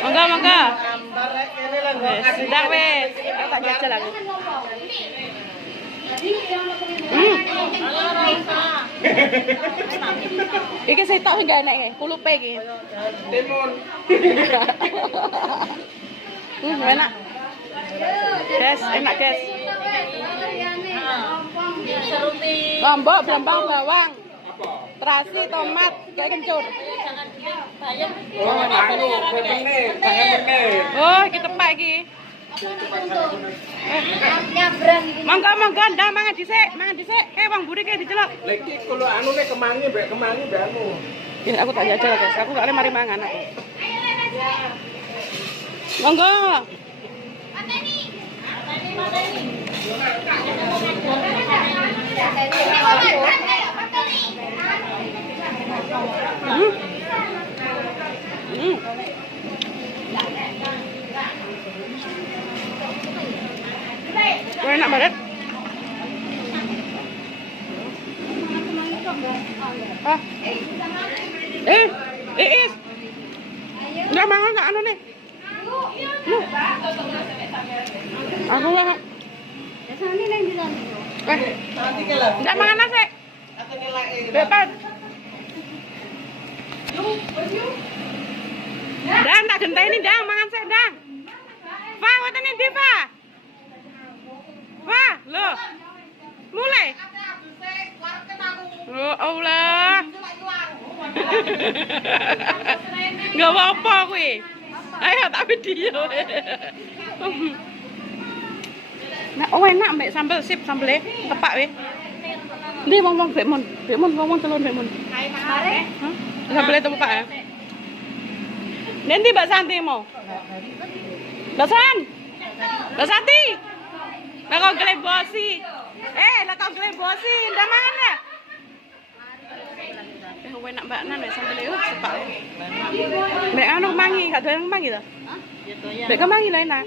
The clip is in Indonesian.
Mangga, mangga. Sedang wes. Tak jajal aku. Iki sitok sing gak enak iki, kulupe iki. Timun. Enak. Guys, enak guys. Lombok, brambang, bawang. Terasi, tomat, kayak kencur. Oh, anu, benih, jangan benih. Oh, kita tepak iki. Mangga, mangga, ndak mangan dhisik, mangan dhisik. Wong mburi kayak dicelok. Lagi kalau anu nek kemangi mbek anu. Ini aku tak jajal guys, aku gak mari mangan aku. Monggo. Wah, enak banget. Is. Enggak mangan enggak anu nih. Aku enggak. Enggak mangan nasi. Bebas. Dang, tak genteni dang, mangan sik dang. Wah, wonten ndi, Pak? Wah, lho. Mulai. Oh Allah. Enggak apa-apa kuwi. Ayo tak video. Nah, oh enak mbek sambel sip sambele tepak we. Ndi wong-wong bekmon wong-wong telur bekmon. Mare. Hah? Sambele tepak ya. Nanti Mbak Santi mau. Mbak San. Mbak Santi. Lah kok glebosi. Lah kok glebosi, ndak mangan ya? Enak Mbak Nan wis sambel yo sepak. Nek anu mangi, gak doyan mangi to? Hah? Nek mangi lah enak.